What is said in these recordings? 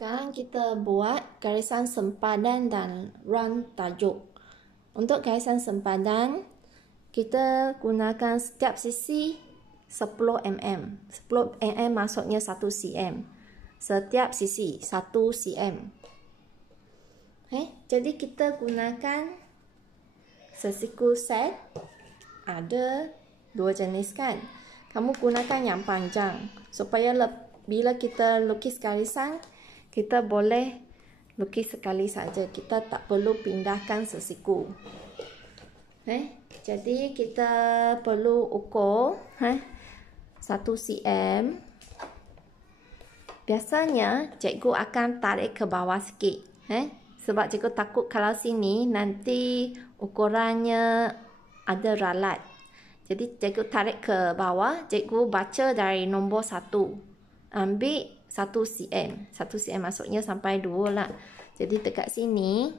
Sekarang kita buat garisan sempadan dan run tajuk. Untuk garisan sempadan, kita gunakan setiap sisi 10 mm. 10 mm maksudnya 1 cm. Setiap sisi 1 cm. Jadi kita gunakan sesiku set. Ada dua jenis kan. Kamu gunakan yang panjang supaya bila kita lukis garisan, kita boleh lukis sekali saja. Kita tak perlu pindahkan sesiku. Jadi kita perlu ukur 1 cm. Biasanya cikgu akan tarik ke bawah sikit. Sebab cikgu takut kalau sini nanti ukurannya ada ralat. Jadi cikgu tarik ke bawah. Cikgu baca dari nombor 1. Ambil 1 cm. 1 cm maksudnya sampai 2 lah. Jadi dekat sini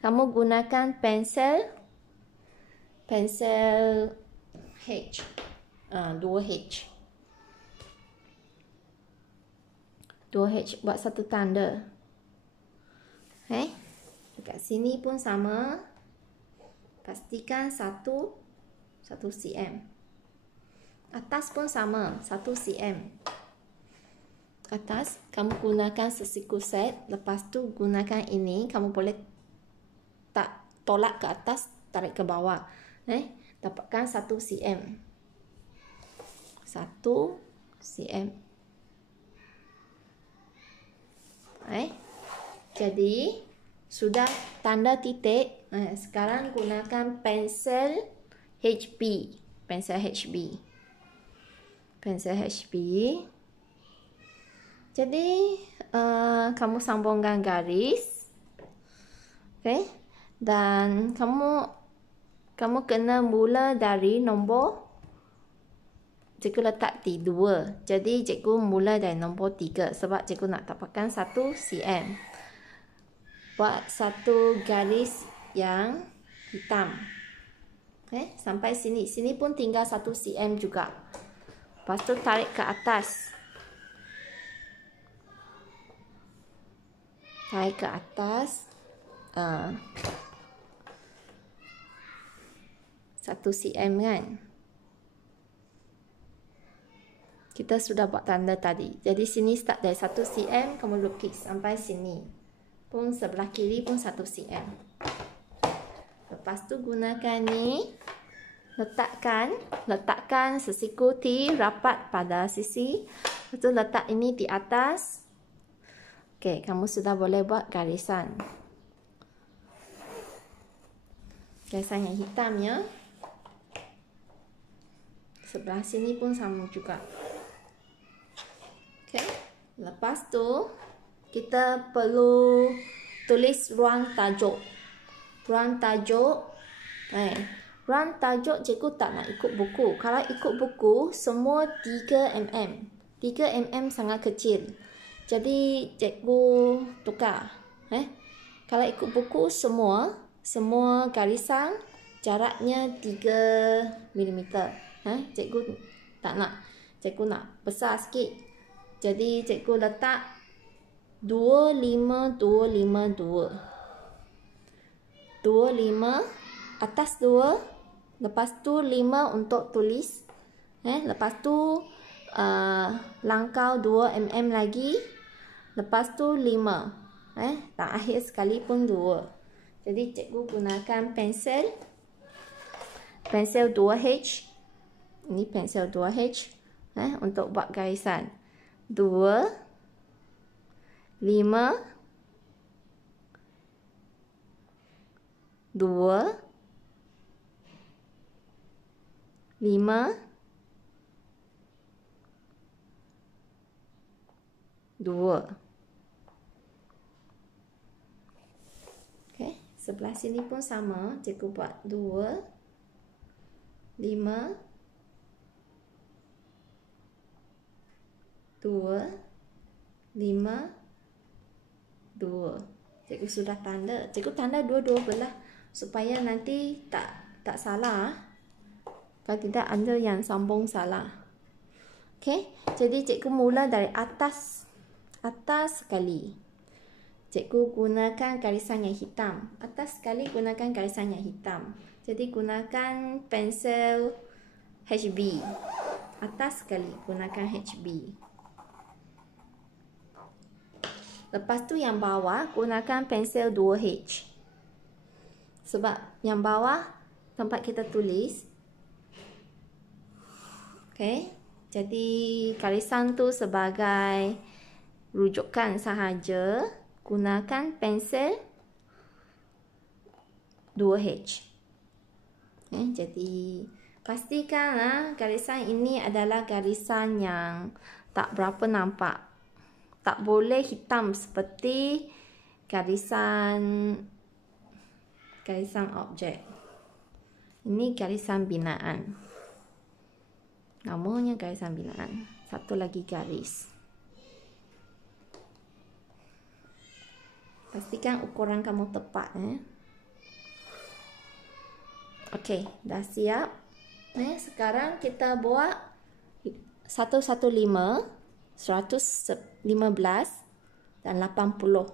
kamu gunakan pensel H. 2H. 2H buat satu tanda. Dekat sini pun sama. Pastikan 1 cm. Atas pun sama, 1 cm. Atas, kamu gunakan sesiku set. Lepas tu gunakan ini. Kamu boleh tak tolak ke atas, tarik ke bawah. Dapatkan 1 cm. 1 cm. Jadi, sudah tanda titik. Sekarang gunakan pensel HB. Pensel HB. Pensel HB. Jadi, kamu sambungkan garis. Dan kamu kena mula dari nombor. Cikgu letak 2. Jadi, cikgu mula dari nombor 3. Sebab cikgu nak dapatkan 1 cm. Buat satu garis yang hitam. Sampai sini. Sini pun tinggal 1 cm juga. Lepas tu tarik ke atas. Tarik ke atas 1 cm kan. Kita sudah buat tanda tadi. Jadi sini start dari 1 cm. Kamu lukis sampai sini. Pun sebelah kiri pun 1 cm. Lepas tu gunakan ni. Letakkan sesiku T rapat pada sisi. Lepas tu letak ini di atas. Okey, kamu sudah boleh buat garisan. Garisan yang hitam ya. Sebelah sini pun sama juga. Okey, lepas tu kita perlu tulis ruang tajuk. Ruang tajuk. Ruang tajuk cikgu tak nak ikut buku. Kalau ikut buku semua 3 mm. 3 mm sangat kecil. Jadi cikgu tukar. Kalau ikut buku semua garisan jaraknya 3 mm. Cikgu tak nak. Cikgu nak besar sikit. Jadi cikgu letak 25252. 25 atas 2. Lepas tu 5 untuk tulis. Lepas tu langkau 2 mm lagi. Lepas tu 5. Dan akhir sekali pun 2. Jadi cikgu gunakan pensel 2H. Ini pensel 2H untuk buat garisan. 2 5 2 5 2. Sebelah sini pun sama. Cikgu buat 2 5 2 5 2. Cikgu sudah tanda. Cikgu tanda dua-dua belah supaya nanti tak salah. Kalau tidak ada yang sambung salah. Jadi cikgu mula dari atas Atas sekali. Cikgu gunakan garisan yang hitam. Atas sekali gunakan garisan yang hitam. Jadi gunakan pensel HB. Atas sekali gunakan HB. Lepas tu yang bawah gunakan pensel 2H. Sebab yang bawah tempat kita tulis. Okey. Jadi garisan tu sebagai rujukan sahaja. Gunakan pensel 2H. Jadi pastikanlah garisan ini adalah garisan yang tak berapa nampak. Tak boleh hitam seperti garisan objek. Ini garisan binaan. Namanya garisan binaan. Satu lagi garis. Pastikan ukuran kamu tepat. Okey, dah siap. Sekarang kita buat 115, 115 dan 80.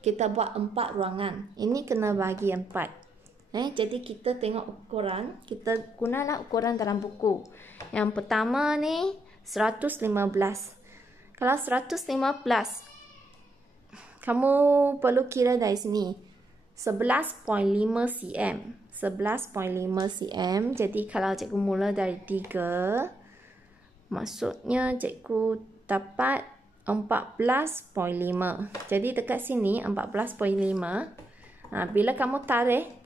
Kita buat 4 ruangan. Ini kena bagi 4. Jadi kita tengok ukuran. Kita gunalah ukuran dalam buku. Yang pertama ni 115. Kalau 115, kamu perlu kira dari sini. 11.5 cm. 11.5 cm. Jadi kalau cikgu mula dari 3, maksudnya cikgu dapat 14.5. Jadi dekat sini 14.5. Bila kamu tarik,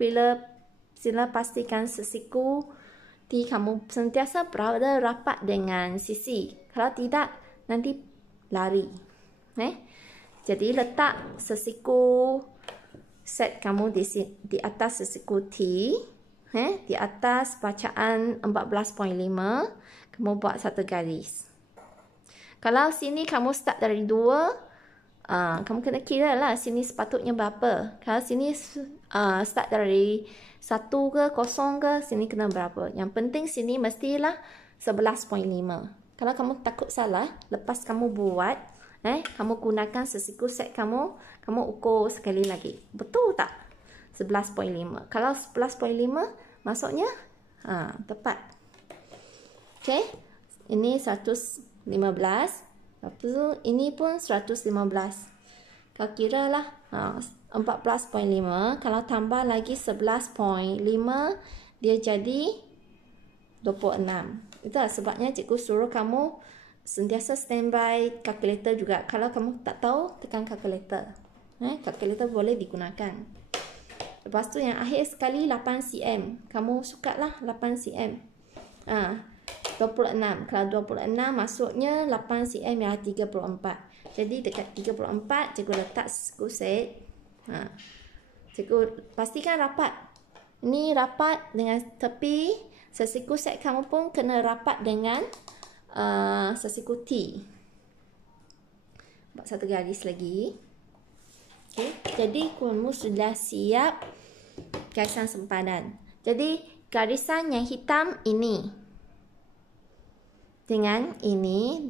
sila pastikan sesiku T kamu sentiasa berada rapat dengan sisi. Kalau tidak, nanti lari. Jadi letak sesiku set kamu di atas sesiku T. Di atas bacaan 14.5. Kamu buat satu garis. Kalau sini kamu start dari 2, kamu kena kira lah sini sepatutnya berapa. Kalau sini start dari 1 ke 0 ke, sini kena berapa. Yang penting sini mestilah 11.5. Kalau kamu takut salah, lepas kamu buat, kamu gunakan sesiku set kamu ukur sekali lagi. Betul tak? 11.5. Kalau 11.5, maksudnya tepat. Okey, ini 115. Lepas tu ini pun 115. Kau kira lah 14.5. Kalau tambah lagi 11.5, dia jadi 26. Itulah sebabnya cikgu suruh kamu sentiasa standby kalkulator juga. Kalau kamu tak tahu, tekan kalkulator. Kalkulator boleh digunakan. Lepas tu yang akhir sekali 8 cm. Kamu sukalah 8 cm. 26. Kalau 26 maksudnya 8 cm ialah 34. Jadi dekat 34 cikgu letak sesiku set. Cikgu pastikan rapat. Ini rapat dengan tepi. Sesiku set kamu pun kena rapat dengan sesiku T. Buat satu garis lagi. Okay. Jadi kamu sudah siap garisan sempadan. Jadi garisan yang hitam ini. Dengan ini.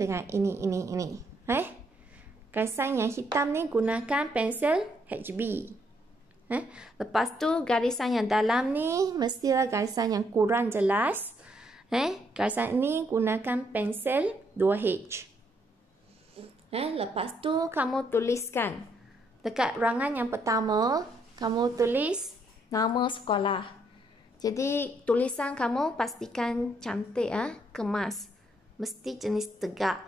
Garisan yang hitam ni gunakan pensel HB. Lepas tu garisan yang dalam ni mestilah garisan yang kurang jelas. Garisan ini gunakan pensel 2H. Lepas tu kamu tuliskan dekat ruangan yang pertama, kamu tulis nama sekolah. Jadi tulisan kamu pastikan cantik, kemas. Mesti jenis tegak.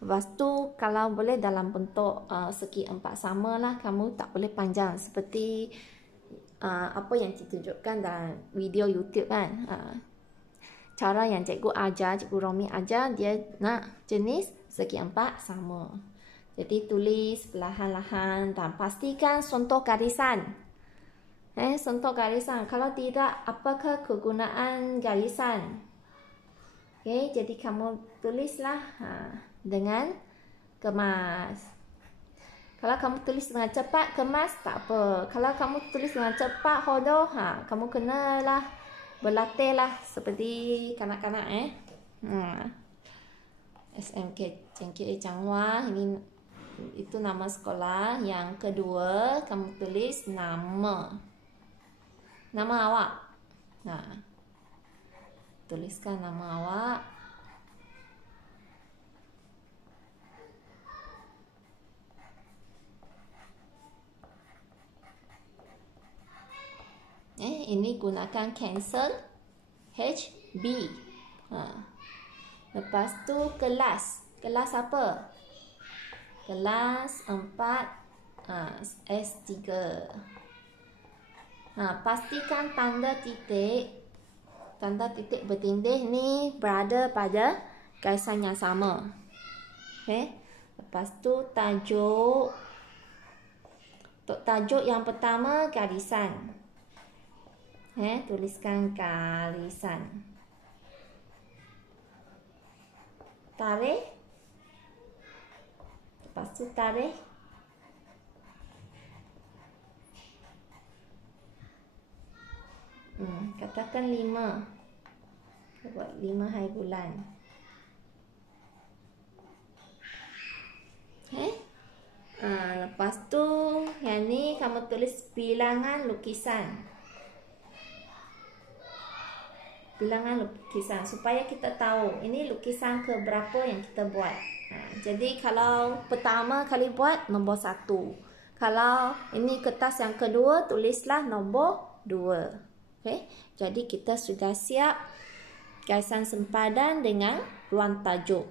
Lepas tu kalau boleh dalam bentuk segi 4 sama lah. Kamu tak boleh panjang seperti apa yang ditunjukkan dalam video YouTube kan. Cara yang cikgu ajar, cikgu Romi ajar, dia nak jenis segi 4 sama. Jadi tulis perlahan-lahan dan pastikan sontok garisan. Sontok garisan. Kalau tidak, apakah kegunaan garisan? Okay, jadi kamu tulislah dengan kemas. Kalau kamu tulis dengan cepat, kemas tak apa. Kalau kamu tulis dengan cepat, hodoh, kamu kenalah berlatih lah seperti kanak-kanak. SMK Cengkeh Changhua, ini itu nama sekolah. Yang kedua, kamu tulis nama. Nama awak. Nah, tuliskan nama awak. Ini gunakan cancel HB. Lepas tu kelas. Kelas apa? Kelas 4 S3. Pastikan tanda titik bertindih ni berada pada garisan yang sama. Lepas tu tajuk. Untuk tajuk yang pertama garisan. Tuliskan garisan. Tarikh. Lepas tu tarikh. Katakan 5. Buat 5 hari bulan. Lepas tu yang ni kamu tulis bilangan lukisan. Bilangan lukisan supaya kita tahu ini lukisan ke berapa yang kita buat. Jadi kalau pertama kali buat nombor 1. Kalau ini kertas yang kedua, tulislah nombor 2. Jadi kita sudah siap garisan sempadan dengan ruang tajuk.